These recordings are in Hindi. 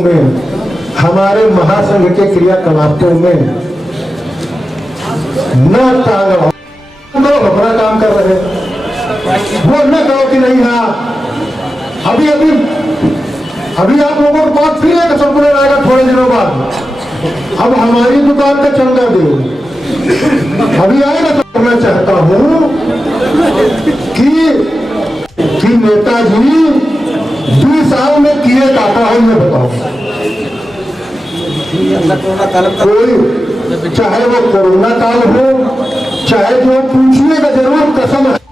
में हमारे महासंघ के क्रियाकलापों में न टांग अपना काम कर रहे, वो न कहो कि नहीं। हाँ, अभी अभी अभी आप लोगों को बात फिर एक सर्कुलर आएगा थोड़े दिनों बाद, अब हमारी दुकान का चंदा दो, अभी आएगा। तो मैं चाहता हूं कि नेताजी 2 साल में किए काटा है, मैं बताऊं। कोई चाहे वो कोरोना काल हो, चाहे जो पूछने का जरूर कसम है।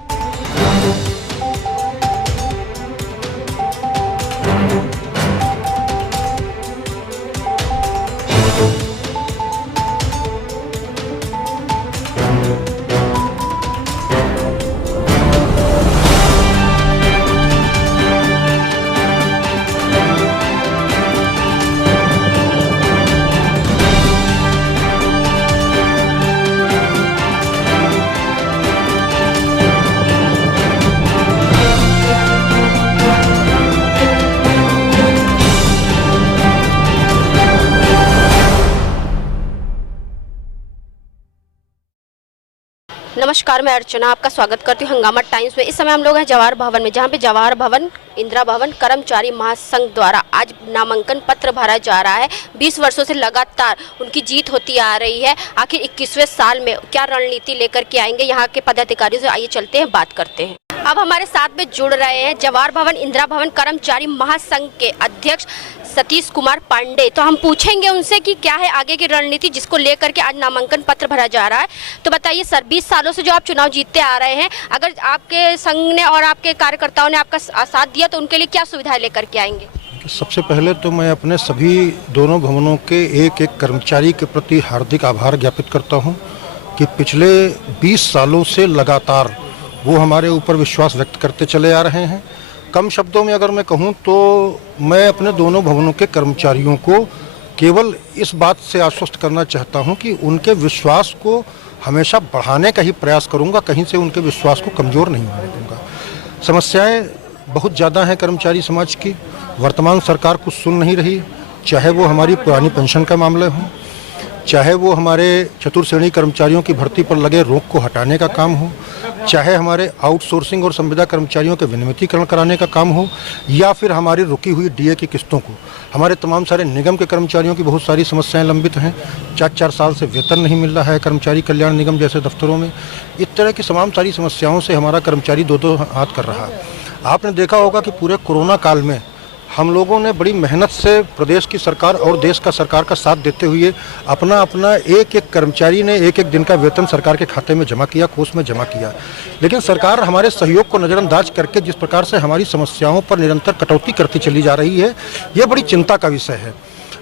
नमस्कार, मैं अर्चना आपका स्वागत करती हूँ हंगामा टाइम्स में। इस समय हम लोग हैं जवाहर भवन में, जहाँ पे जवाहर भवन इंदिरा भवन कर्मचारी महासंघ द्वारा आज नामांकन पत्र भरा जा रहा है। 20 वर्षों से लगातार उनकी जीत होती आ रही है। आखिर 21वें साल में क्या रणनीति लेकर के आएंगे यहाँ के पदाधिकारियों से, आइए चलते हैं, बात करते हैं। अब हमारे साथ में जुड़ रहे हैं जवाहर भवन इंदिरा भवन कर्मचारी महासंघ के अध्यक्ष सतीश कुमार पांडे। तो हम पूछेंगे उनसे कि क्या है आगे की रणनीति जिसको लेकर के आज नामांकन पत्र भरा जा रहा है। तो बताइए सर, 20 सालों से जो आप चुनाव जीतते आ रहे हैं, अगर आपके संघ ने और आपके कार्यकर्ताओं ने आपका साथ दिया तो उनके लिए क्या सुविधाएं लेकर के आएंगे? सबसे पहले तो मैं अपने सभी दोनों भवनों के एक कर्मचारी के प्रति हार्दिक आभार ज्ञापित करता हूं कि पिछले 20 सालों से लगातार वो हमारे ऊपर विश्वास व्यक्त करते चले आ रहे हैं। कम शब्दों में अगर मैं कहूं तो मैं अपने दोनों भवनों के कर्मचारियों को केवल इस बात से आश्वस्त करना चाहता हूं कि उनके विश्वास को हमेशा बढ़ाने का ही प्रयास करूंगा, कहीं से उनके विश्वास को कमज़ोर नहीं होने दूंगा। समस्याएं बहुत ज़्यादा हैं कर्मचारी समाज की, वर्तमान सरकार कुछ सुन नहीं रही, चाहे वो हमारी पुरानी पेंशन का मामला हो, चाहे वो हमारे चतुर्श्रेणी कर्मचारियों की भर्ती पर लगे रोक को हटाने का काम हो, चाहे हमारे आउटसोर्सिंग और संविदा कर्मचारियों के विनियमितीकरण कराने का काम हो, या फिर हमारी रुकी हुई डीए की किस्तों को। हमारे तमाम सारे निगम के कर्मचारियों की बहुत सारी समस्याएं लंबित हैं। 4-4 साल से वेतन नहीं मिल रहा है कर्मचारी कल्याण निगम जैसे दफ्तरों में। इस तरह की तमाम सारी समस्याओं से हमारा कर्मचारी दो हाथ कर रहा है। आपने देखा होगा कि पूरे कोरोना काल में हम लोगों ने बड़ी मेहनत से प्रदेश की सरकार और देश का सरकार का साथ देते हुए अपना एक कर्मचारी ने एक दिन का वेतन सरकार के खाते में जमा किया, कोष में जमा किया। लेकिन सरकार हमारे सहयोग को नज़रअंदाज करके जिस प्रकार से हमारी समस्याओं पर निरंतर कटौती करती चली जा रही है, ये बड़ी चिंता का विषय है।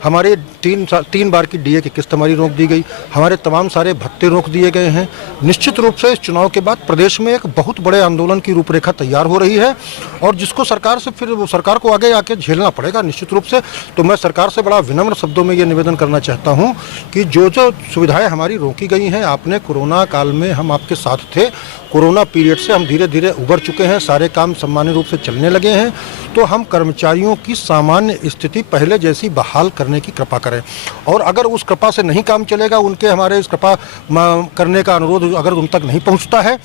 हमारे 3 बार की डीए की किस्त हमारी रोक दी गई, हमारे तमाम सारे भत्ते रोक दिए गए हैं। निश्चित रूप से इस चुनाव के बाद प्रदेश में एक बहुत बड़े आंदोलन की रूपरेखा तैयार हो रही है और जिसको सरकार को आगे आके झेलना पड़ेगा निश्चित रूप से। तो मैं सरकार से बड़ा विनम्र शब्दों में ये निवेदन करना चाहता हूँ कि जो सुविधाएँ हमारी रोकी गई हैं, आपने कोरोना काल में हम आपके साथ थे, कोरोना पीरियड से हम धीरे धीरे उबर चुके हैं, सारे काम सामान्य रूप से चलने लगे हैं। तो हम कर्मचारियों की सामान्य स्थिति पहले जैसी बहाल करने की कृपा करें, और अगर उस कृपा से नहीं काम चलेगा, हमारे इस कृपा करने का अनुरोध अगर उन तक नहीं पहुंचता है,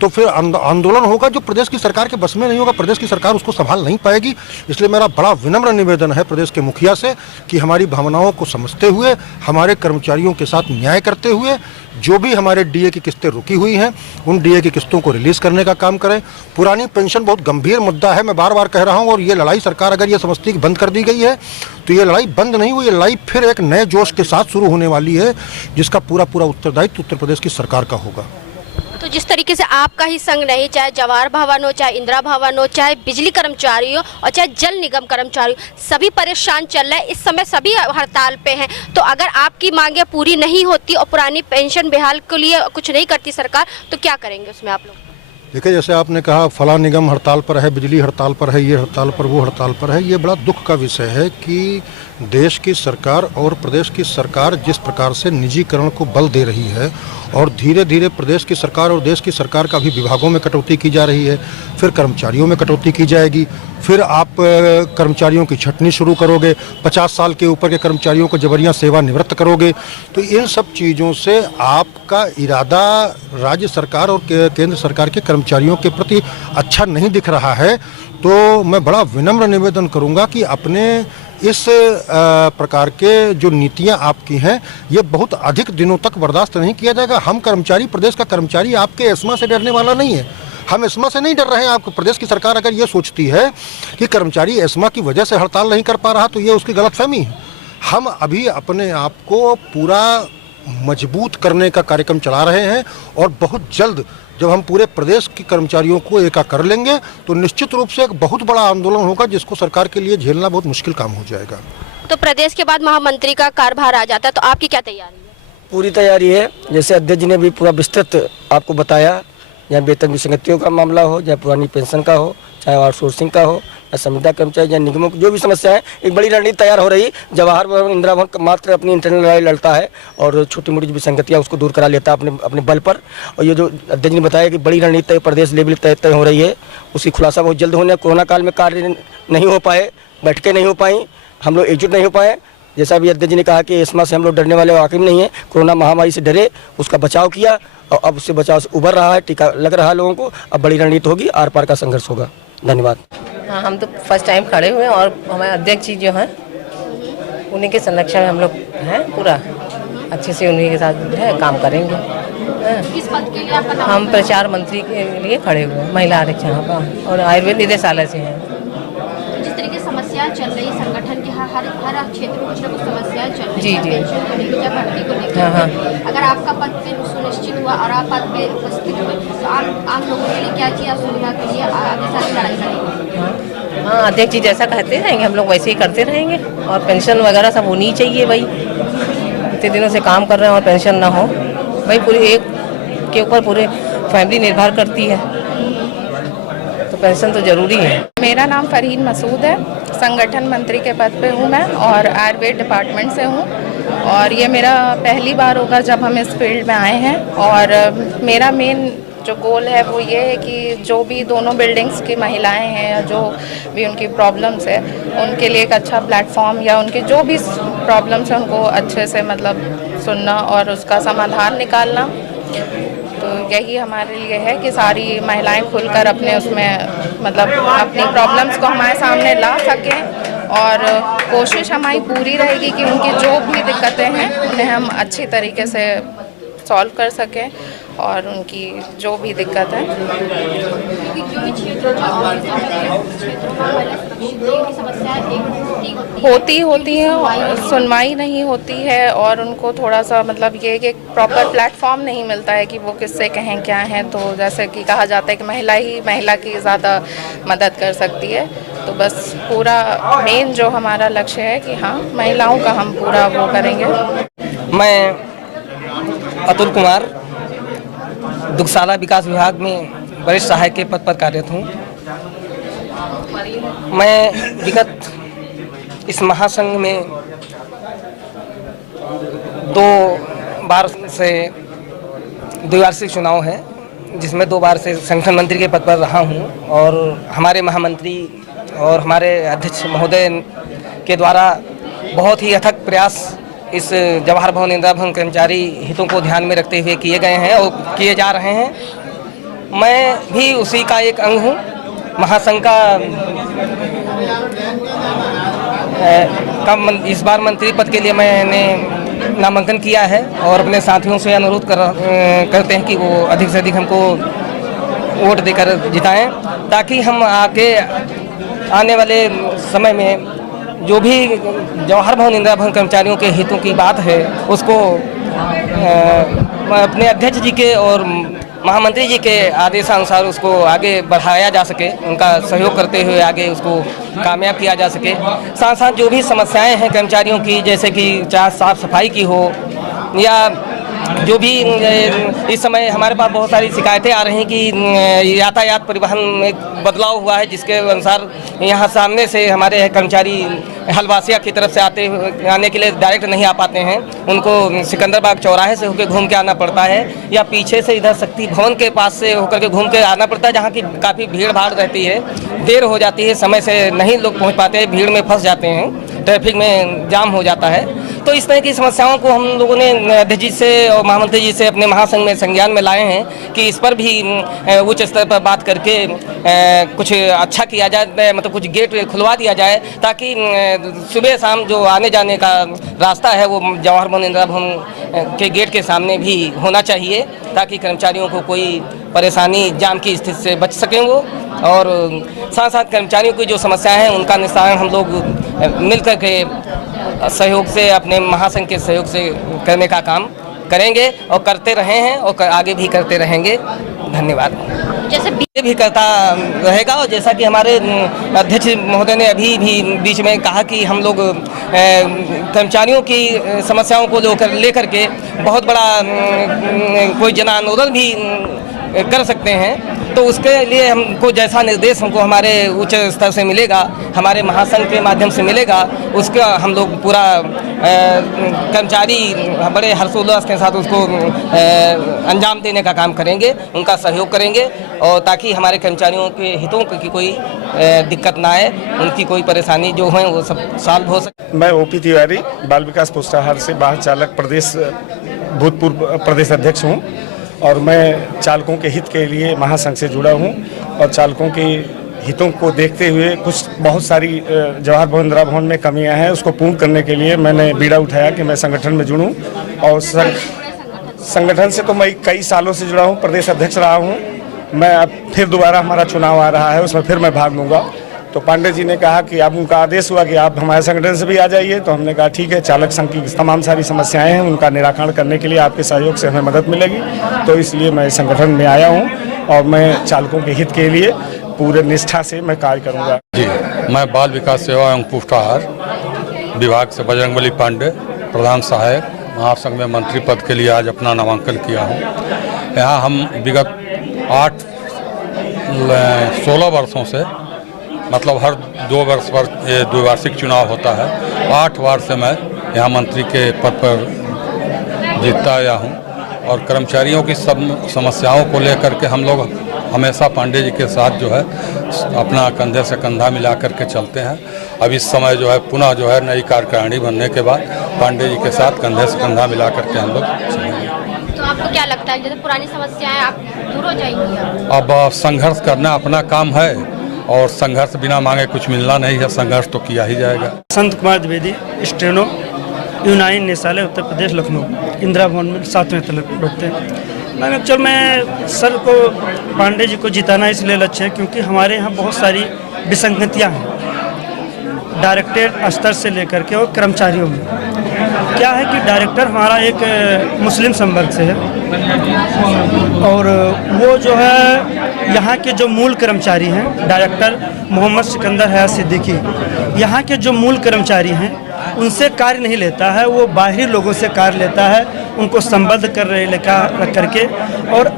तो फिर आंदोलन होगा जो प्रदेश की सरकार के बस में नहीं होगा, प्रदेश की सरकार उसको संभाल नहीं पाएगी। इसलिए मेरा बड़ा विनम्र निवेदन है प्रदेश के मुखिया से कि हमारी भावनाओं को समझते हुए, हमारे कर्मचारियों के साथ न्याय करते हुए, जो भी हमारे डीए की किस्तें रुकी हुई हैं, उन डीए की किस्तों को रिलीज करने का काम करें। पुरानी पेंशन बहुत गंभीर मुद्दा है, मैं बार बार कह रहा हूं, और ये लड़ाई सरकार अगर ये समझती कि बंद कर दी गई है तो ये लड़ाई बंद नहीं हुई, ये लड़ाई फिर एक नए जोश के साथ शुरू होने वाली है, जिसका पूरा उत्तरदायित्व उत्तर प्रदेश की सरकार का होगा। तो जिस तरीके से आपका ही संघ नहीं, चाहे जवाहर भवन हो, चाहे इंदिरा भवन हो, चाहे बिजली कर्मचारी हो और चाहे जल निगम कर्मचारी हो, सभी परेशान चल रहे हैं इस समय, सभी हड़ताल पे हैं। तो अगर आपकी मांगे पूरी नहीं होती और पुरानी पेंशन बहाल के लिए कुछ नहीं करती सरकार, तो क्या करेंगे उसमें आप लोग? देखिए, जैसे आपने कहा फला निगम हड़ताल पर है, बिजली हड़ताल पर है, ये हड़ताल पर, वो हड़ताल पर है। ये बड़ा दुख का विषय है कि देश की सरकार और प्रदेश की सरकार जिस प्रकार से निजीकरण को बल दे रही है और धीरे धीरे प्रदेश की सरकार और देश की सरकार का भी विभागों में कटौती की जा रही है, फिर कर्मचारियों में कटौती की जाएगी, फिर आप कर्मचारियों की छटनी शुरू करोगे, 50 साल के ऊपर के कर्मचारियों को जबरियां सेवानिवृत्त करोगे। तो इन सब चीज़ों से आपका इरादा राज्य सरकार और केंद्र सरकार के कर्मचारियों के प्रति अच्छा नहीं दिख रहा है। तो मैं बड़ा विनम्र निवेदन करूंगा कि अपने इस प्रकार के जो नीतियां आपकी हैं ये बहुत अधिक दिनों तक बर्दाश्त नहीं किया जाएगा। हम कर्मचारी, प्रदेश का कर्मचारी आपके एस्मा से डरने वाला नहीं है। हम एस्मा से नहीं डर रहे हैं। आपको प्रदेश की सरकार अगर ये सोचती है कि कर्मचारी एस्मा की वजह से हड़ताल नहीं कर पा रहा तो ये उसकी गलतफहमी है। हम अभी अपने आप को पूरा मजबूत करने का कार्यक्रम चला रहे हैं और बहुत जल्द जब हम पूरे प्रदेश के कर्मचारियों को एका कर लेंगे तो निश्चित रूप से एक बहुत बड़ा आंदोलन होगा जिसको सरकार के लिए झेलना बहुत मुश्किल काम हो जाएगा। तो प्रदेश के बाद महामंत्री का कार्यभार आ जाता है, तो आपकी क्या तैयारी है? पूरी तैयारी है। जैसे अध्यक्ष जी ने भी पूरा विस्तृत आपको बताया, या वेतन विसंगतियों का मामला हो, चाहे पुरानी पेंशन का हो, चाहे आउटसोर्सिंग का हो, या संविदा कर्मचारी या निगमों की जो भी समस्या है, एक बड़ी रणनीति तैयार हो रही। जवाहर भवन, इंदिरा भवन मात्र अपनी इंटरनल लड़ाई लड़ता है और छोटी मोटी विसंगतियाँ उसको दूर करा लेता है अपने बल पर। और ये जो अध्यक्ष ने बताया कि बड़ी रणनीति प्रदेश लेवल तय हो रही है, उसकी खुलासा बहुत जल्द होने। कोरोना काल में कार्य नहीं हो पाए, बैठकें नहीं हो पाई, हम लोग एकजुट नहीं हो पाए। जैसा भी अध्यक्ष जी ने कहा कि एस्मा से हम लोग डरने वाले वाकई नहीं है। कोरोना महामारी से डरे, उसका बचाव किया और अब उससे बचाव से उभर रहा है, टीका लग रहा है लोगों को। अब बड़ी रणनीति होगी, आर पार का संघर्ष होगा। धन्यवाद। हाँ, हम तो फर्स्ट टाइम खड़े हुए हैं और हमारे अध्यक्ष जी जो हैं उन्हीं के संरक्षण में हम लोग हैं, पूरा अच्छे से उन्हीं के साथ है काम करेंगे। किस पद के लिए आपका नाम? हम प्रचार मंत्री के लिए खड़े हुए हैं, महिला आरक्षण यहाँ पर, और आयुर्वेद निदेशालय से हैं। जिस तरीके से समस्याएं चल रही संगठन के हर क्षेत्र में कुछ न कुछ समस्याएं चल रही जी, है, जी। पेंशन को लेकर या भर्ती को लेकर। हाँ। अगर आपका पद पे सुनिश्चित हुआ और आप पद पे उपस्थित हुए तो आम लोगों के लिए क्या चीज़ सुविधा के लिए आगे सारी लड़ाई लड़ेंगे? हाँ, अध्यक्ष जी जैसा कहते रहेंगे हम लोग वैसे ही करते रहेंगे। और पेंशन वगैरह सब होनी चाहिए भाई, इतने दिनों से काम कर रहे हैं और पेंशन ना हो भाई, पूरी एक के ऊपर पूरे फैमिली निर्भर करती है, तो पेंशन तो जरूरी है। मेरा नाम फरहीन मसूद है, संगठन मंत्री के पद पे हूँ मैं और आयुर्वेद डिपार्टमेंट से हूँ। और ये मेरा पहली बार होगा जब हम इस फील्ड में आए हैं। और मेरा मेन जो गोल है वो ये है कि जो भी दोनों बिल्डिंग्स की महिलाएं हैं या जो भी उनकी प्रॉब्लम्स है उनके लिए एक अच्छा प्लेटफॉर्म या उनके जो भी प्रॉब्लम्स हैं उनको अच्छे से मतलब सुनना और उसका समाधान निकालना। तो यही हमारे लिए है कि सारी महिलाएं खुलकर अपने उसमें मतलब अपनी प्रॉब्लम्स को हमारे सामने ला सकें। और कोशिश हमारी पूरी रहेगी कि उनकी जो भी दिक्कतें हैं उन्हें हम अच्छी तरीके से सॉल्व कर सकें और उनकी जो भी दिक्कत है। होती है, सुनवाई नहीं होती है और उनको थोड़ा सा मतलब ये कि प्रॉपर प्लेटफॉर्म नहीं मिलता है कि वो किससे कहें क्या है। तो जैसे कि कहा जाता है कि महिला ही महिला की ज़्यादा मदद कर सकती है। तो बस पूरा मेन जो हमारा लक्ष्य है कि हाँ, महिलाओं का हम पूरा वो करेंगे। मैं अतुल कुमार दुग्धशाला विकास विभाग में वरिष्ठ सहायक के पद पर कार्यरत हूँ। मैं विगत इस महासंघ में 2 बार से द्विवार्षिक चुनाव है, जिसमें 2 बार से संगठन मंत्री के पद पर रहा हूँ। और हमारे महामंत्री और हमारे अध्यक्ष महोदय के द्वारा बहुत ही अथक प्रयास इस जवाहर भवन इंदिरा भवन कर्मचारी हितों को ध्यान में रखते हुए किए गए हैं और किए जा रहे हैं। मैं भी उसी का एक अंग हूँ। महासंघ का इस बार मंत्री पद के लिए मैंने नामांकन किया है और अपने साथियों से अनुरोध करते हैं कि वो अधिक से अधिक हमको वोट देकर जिताएं, ताकि हम आगे आने वाले समय में जो भी जवाहर भवन इंदिरा भवन कर्मचारियों के हितों की बात है उसको अपने अध्यक्ष जी के और महामंत्री जी के आदेशानुसार उसको आगे बढ़ाया जा सके, उनका सहयोग करते हुए आगे उसको कामयाब किया जा सके। साथ साथ जो भी समस्याएं हैं कर्मचारियों की, जैसे कि चाहे साफ सफाई की हो या जो भी इस समय हमारे पास बहुत सारी शिकायतें आ रही हैं कि यातायात परिवहन में बदलाव हुआ है, जिसके अनुसार यहाँ सामने से हमारे कर्मचारी हलवासिया की तरफ से आने के लिए डायरेक्ट नहीं आ पाते हैं। उनको सिकंदरबाग चौराहे से होकर घूम के आना पड़ता है, या पीछे से इधर शक्ति भवन के पास से होकर के घूम के आना पड़ता है, जहाँ की काफ़ी भीड़ भाड़ रहती है, देर हो जाती है, समय से नहीं लोग पहुँच पाते हैं, भीड़ में फंस जाते हैं, ट्रैफिक में जाम हो जाता है। तो इस तरह की समस्याओं को हम लोगों ने अध्यक्ष जी से और महामंत्री जी से अपने महासंघ में संज्ञान में लाए हैं कि इस पर भी उच्च स्तर पर बात करके कुछ अच्छा किया जाए, मतलब कुछ गेट खुलवा दिया जाए, ताकि सुबह शाम जो आने जाने का रास्ता है वो जवाहर भवन इंदिरा भवन के गेट के सामने भी होना चाहिए, ताकि कर्मचारियों को कोई परेशानी जाम की स्थिति से बच सकें वो। और साथ साथ कर्मचारियों की जो समस्याएं हैं उनका निस्तारण हम लोग मिलकर के सहयोग से, अपने महासंघ के सहयोग से करने का काम करेंगे और करते रहे हैं और आगे भी करते रहेंगे। धन्यवाद। जैसे ये भी करता रहेगा, और जैसा कि हमारे अध्यक्ष महोदय ने अभी भी बीच में कहा कि हम लोग कर्मचारियों की समस्याओं को लेकर के बहुत बड़ा कोई जन आंदोलन भी कर सकते हैं, तो उसके लिए हमको जैसा निर्देश हमको हमारे उच्च स्तर से मिलेगा, हमारे महासंघ के माध्यम से मिलेगा, उसका हम लोग पूरा कर्मचारी बड़े हर्षोल्लास के साथ उसको अंजाम देने का काम करेंगे, उनका सहयोग करेंगे, और ताकि हमारे कर्मचारियों के हितों की कोई दिक्कत ना आए, उनकी कोई परेशानी जो है वो सब सॉल्व हो सके। मैं ओपी तिवारी, बाल विकास पुष्टाहार से वाहन चालक प्रदेश भूतपूर्व प्रदेश अध्यक्ष हूँ, और मैं चालकों के हित के लिए महासंघ से जुड़ा हूँ, और चालकों के हितों को देखते हुए कुछ बहुत सारी जवाहर भवन इंदिरा भवन में कमियां हैं, उसको पूर्ण करने के लिए मैंने बीड़ा उठाया कि मैं संगठन में जुड़ूं। और संगठन से तो मैं कई सालों से जुड़ा हूँ, प्रदेश अध्यक्ष रहा हूँ। मैं अब फिर दोबारा हमारा चुनाव आ रहा है, उसमें फिर मैं भाग लूँगा। तो पांडे जी ने कहा कि अब उनका आदेश हुआ कि आप हमारे संगठन से भी आ जाइए, तो हमने कहा ठीक है, चालक संघ की तमाम सारी समस्याएं हैं, उनका निराकरण करने के लिए आपके सहयोग से हमें मदद मिलेगी, तो इसलिए मैं संगठन में आया हूं, और मैं चालकों के हित के लिए पूरे निष्ठा से मैं कार्य करूंगा। जी, मैं बाल विकास सेवा एवं पुष्टाहार विभाग से बजरंगबली पांडे, प्रधान सहायक, महासंघ में मंत्री पद के लिए आज अपना नामांकन किया हूँ। यहाँ हम विगत 16 वर्षों से, मतलब हर 2 वर्ष पर ये द्विवार्षिक चुनाव होता है, 8 बार से मैं यहाँ मंत्री के पद पर जीतता आया हूँ, और कर्मचारियों की सब समस्याओं को लेकर के हम लोग हमेशा पांडे जी के साथ जो है अपना कंधे से कंधा मिला करके चलते हैं। अब इस समय जो है पुनः जो है नई कार्यकारिणी बनने के बाद पांडे जी के साथ कंधे से कंधा मिला करके हम लोग चलेंगे। तो आपको क्या लगता है, जैसे पुरानी समस्याएं आप दूर हो जाएंगी? अब संघर्ष करना अपना काम है, और संघर्ष बिना मांगे कुछ मिलना नहीं है, संघर्ष तो किया ही जाएगा। संत कुमार द्विवेदी, स्टेनो, यूनाइन न्यायालय, उत्तर प्रदेश, लखनऊ, इंदिरा भवन में 7वें तल बैठते हैं। मैं सर को, पांडे जी को जिताना इसलिए लक्ष्य है क्योंकि हमारे यहाँ बहुत सारी विसंगतियाँ हैं, डायरेक्टर स्तर से लेकर के और कर्मचारियों में। क्या है कि डायरेक्टर हमारा एक मुस्लिम संवर्ग से है, और वो जो है यहाँ के जो मूल कर्मचारी हैं, डायरेक्टर मोहम्मद सिकंदर हयात सिद्दीकी, यहाँ के जो मूल कर्मचारी हैं उनसे कार्य नहीं लेता है, वो बाहरी लोगों से कार्य लेता है, उनको संबद्ध रख करके और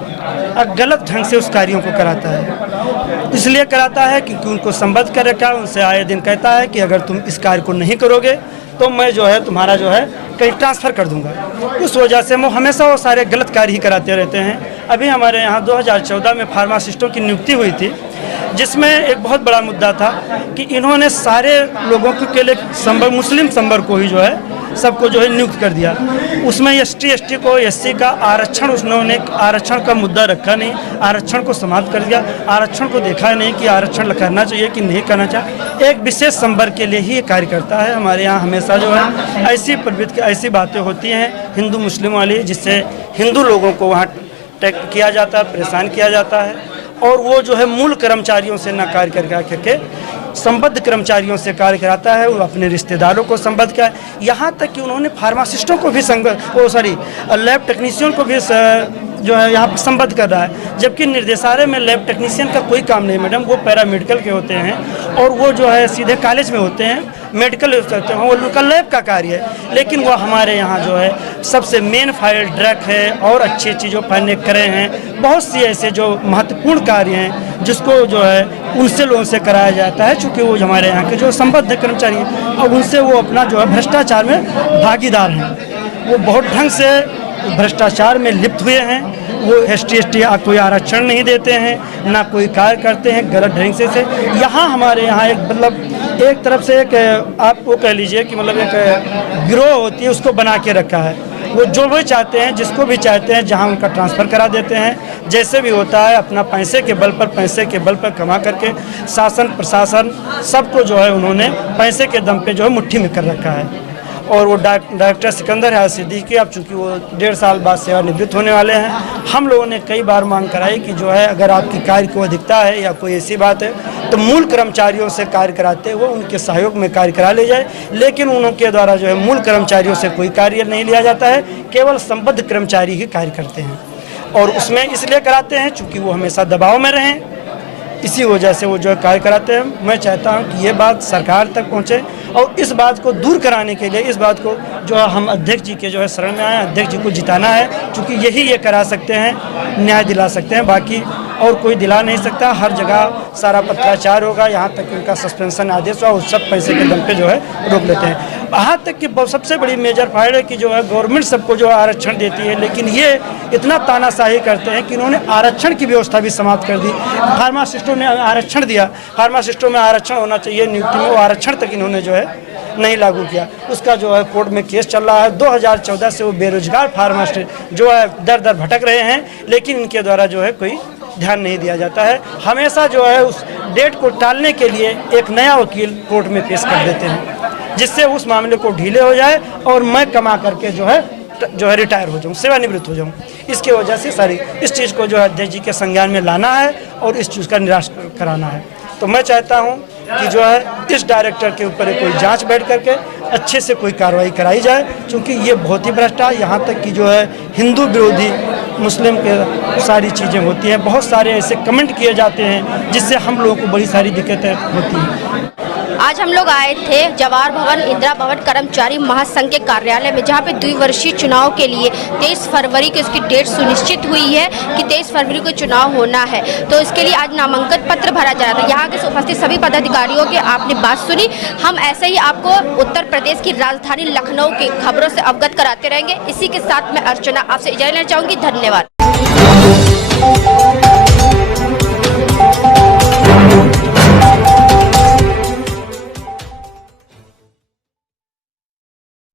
गलत ढंग से उस कार्यों को कराता है। इसलिए कराता है क्योंकि उनको संबद्ध कर रखा है, उनसे आए दिन कहता है कि अगर तुम इस कार्य को नहीं करोगे तो मैं जो है तुम्हारा जो है कहीं ट्रांसफ़र कर दूंगा। उस वजह से वो हमेशा वो सारे गलत कार्य ही कराते रहते हैं। अभी हमारे यहाँ 2014 में फार्मासिस्टों की नियुक्ति हुई थी, जिसमें एक बहुत बड़ा मुद्दा था कि इन्होंने सारे लोगों के लिए मुस्लिम संवर्ग को ही जो है सबको जो है नियुक्त कर दिया। उसमें ST को SC का आरक्षण, उन्होंने आरक्षण का मुद्दा रखा नहीं, आरक्षण को समाप्त कर दिया, आरक्षण को देखा नहीं कि आरक्षण करना चाहिए कि नहीं करना चाहिए। एक विशेष संवर्ग के लिए ही ये कार्य करता है। हमारे यहाँ हमेशा जो है ऐसी प्रवृत्ति, ऐसी बातें होती हैं हिंदू मुस्लिम वाली, जिससे हिंदू लोगों को वहाँ टैग किया जाता है, परेशान किया जाता है, और वो जो है मूल कर्मचारियों से ना कार्य करके संबद्ध कर्मचारियों से कार्य कराता है। वो अपने रिश्तेदारों को संबद्ध किया, यहाँ तक कि उन्होंने फार्मासिस्टों को भी लैब टेक्नीशियन को भी जो है यहाँ पर संबद्ध कर रहा है, जबकि निर्देशालय में लैब टेक्नीशियन का कोई काम नहीं मैडम, वो पैरामेडिकल के होते हैं और वो जो है सीधे कॉलेज में होते हैं, मेडिकल करते हैं, वो उनका लैब का कार्य है। लेकिन वो हमारे यहाँ जो है सबसे मेन फाइल ड्रग है और अच्छी अच्छी जो फाइलें करे हैं, बहुत सी ऐसे जो महत्वपूर्ण कार्य हैं जिसको जो है उनसे लोगों से कराया जाता है, चूँकि वो हमारे यहाँ के जो संबद्ध कर्मचारी हैं और उनसे वो अपना जो है भ्रष्टाचार में भागीदार हैं। वो बहुत ढंग से भ्रष्टाचार में लिप्त हुए हैं। वो ST कोई आरक्षण नहीं देते हैं, ना कोई कार्य करते हैं गलत ढंग से। यहाँ हमारे यहाँ एक मतलब एक तरफ से एक आप वो कह लीजिए कि मतलब एक गिरोह होती है, उसको बना के रखा है। वो जो भी चाहते हैं, जिसको भी चाहते हैं, जहाँ उनका ट्रांसफ़र करा देते हैं, जैसे भी होता है अपना पैसे के बल पर कमा करके शासन प्रशासन सबको जो है उन्होंने पैसे के दम पे जो है मुट्ठी में कर रखा है। और वो डायरेक्टर सिकंदर है सिद्दीकी, अब चूँकि वो 1.5 साल बाद सेवानिवृत्त होने वाले हैं, हम लोगों ने कई बार मांग कराई कि जो है अगर आपकी कार्य को अधिकता है या कोई ऐसी बात है तो मूल कर्मचारियों से कार्य कराते हुए उनके सहयोग में कार्य करा ले जाए। लेकिन उनके द्वारा जो है मूल कर्मचारियों से कोई कार्य नहीं लिया जाता है, केवल संबद्ध कर्मचारी ही कार्य करते हैं और उसमें इसलिए कराते हैं चूँकि वो हमेशा दबाव में रहें, इसी वजह से वो जो है कार्य कराते हैं। मैं चाहता हूं कि ये बात सरकार तक पहुंचे और इस बात को दूर कराने के लिए इस बात को जो है हम अध्यक्ष जी के जो है शरण में आए, अध्यक्ष जी को जिताना है, क्योंकि यही ये करा सकते हैं, न्याय दिला सकते हैं, बाकी और कोई दिला नहीं सकता। हर जगह सारा पत्राचार होगा, यहाँ तक कि उनका सस्पेंशन आदेश हुआ, उस सब पैसे के दम पे जो है रोक लेते हैं। यहाँ तक कि सबसे बड़ी मेजर फाइल है कि जो है गवर्नमेंट सबको जो आरक्षण देती है, लेकिन ये इतना तानाशाही करते हैं कि इन्होंने आरक्षण की व्यवस्था भी समाप्त कर दी। फार्मासिस्टों ने आरक्षण दिया, फार्मासिस्टों में आरक्षण होना चाहिए नियुक्ति में, वो आरक्षण तक इन्होंने जो है नहीं लागू किया। उसका जो है कोर्ट में केस चल रहा है। 2014 से वो बेरोजगार फार्मासिस्ट जो है दर दर भटक रहे हैं, लेकिन इनके द्वारा जो है कोई ध्यान नहीं दिया जाता है। हमेशा जो है उस डेट को टालने के लिए एक नया वकील कोर्ट में पेश कर देते हैं, जिससे उस मामले को ढीले हो जाए और मैं कमा करके जो है रिटायर हो जाऊं, सेवानिवृत्त हो जाऊं। इसकी वजह से सारी इस चीज़ को जो है अध्यक्ष जी के संज्ञान में लाना है और इस चीज़ का निराश कराना है। तो मैं चाहता हूं कि जो है इस डायरेक्टर के ऊपर कोई जांच बैठ करके अच्छे से कोई कार्रवाई कराई जाए, क्योंकि ये बहुत ही भ्रष्ट है। यहाँ तक कि जो है हिंदू विरोधी मुस्लिम के सारी चीज़ें होती हैं, बहुत सारे ऐसे कमेंट किए जाते हैं जिससे हम लोगों को बड़ी सारी दिक्कतें होती हैं। आज हम लोग आए थे जवाहर भवन इंदिरा भवन कर्मचारी महासंघ के कार्यालय में, जहां पे द्विवर्षीय चुनाव के लिए 23 फरवरी को इसकी डेट सुनिश्चित हुई है कि 23 फरवरी को चुनाव होना है। तो इसके लिए आज नामांकन पत्र भरा जा रहा था। यहाँ के उपस्थित सभी पदाधिकारियों की आपने बात सुनी। हम ऐसे ही आपको उत्तर प्रदेश की राजधानी लखनऊ की खबरों से अवगत कराते रहेंगे। इसी के साथ मैं अर्चना आपसे इजाजत लेना चाहूँगी। धन्यवाद।